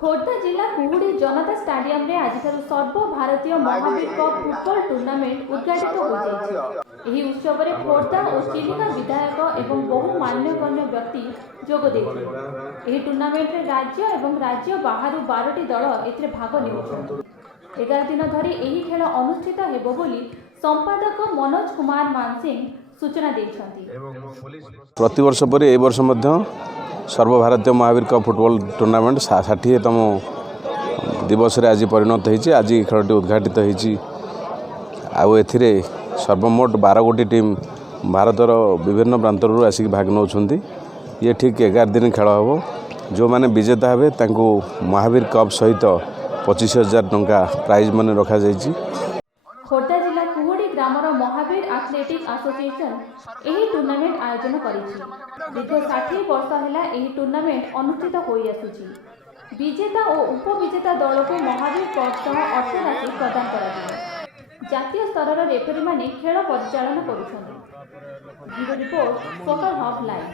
खोर्धा जिला कुहुड़ी जनता स्टाडियम रे आज सर्वभारतीय महावीर कप फुटबॉल टूर्नामेंट उद्घाटित होती। उत्सव में खोर्धा और चिलिका विधायक एवं बहु मान्यगण्य व्यक्ति जोग देते। टूर्नामेंट रे राज्य एवं राज्य बाहर 12टी दल एथिरे भाग नेउछन्ति। 11 दिन धरी एही खेल अनुष्ठित हेबो बोली संपादक मनोज कुमार मानसिंह सूचना देछन्ति। प्रतिवर्ष पर ए वर्ष मध्य सर्वभारतीय महावीर कप फुटबॉल टूर्नामेंट 60तम दिवस आज परिणत होती। आज खेलटी उद्घाटित होती। आउ सर्वमोट 12 गोटी टीम भारतर विभिन्न प्रांतर आसिक भाग नौ। ये ठीक 11 दिन खेल हम। जो मैंने विजेता हे तांको महावीर कप सहित 25,000 टंका प्राइज मनी रखा जाइए। खोर्धा जिला कुहुड़ी ग्रामर महावीर एथलेटिक एसोसिएशन एही टूर्नामेंट आयोजन करिछि। दीर्घ 60 वर्ष है एही टूर्नामेंट अनुष्ठित होई आसुछि। विजेता और उपविजेता दल को महावीर कप सह अर्थराशि प्रदान करा। जातीय स्तर रेफरी माने खेल परिचालन करुछन्ति। Report focal hub live.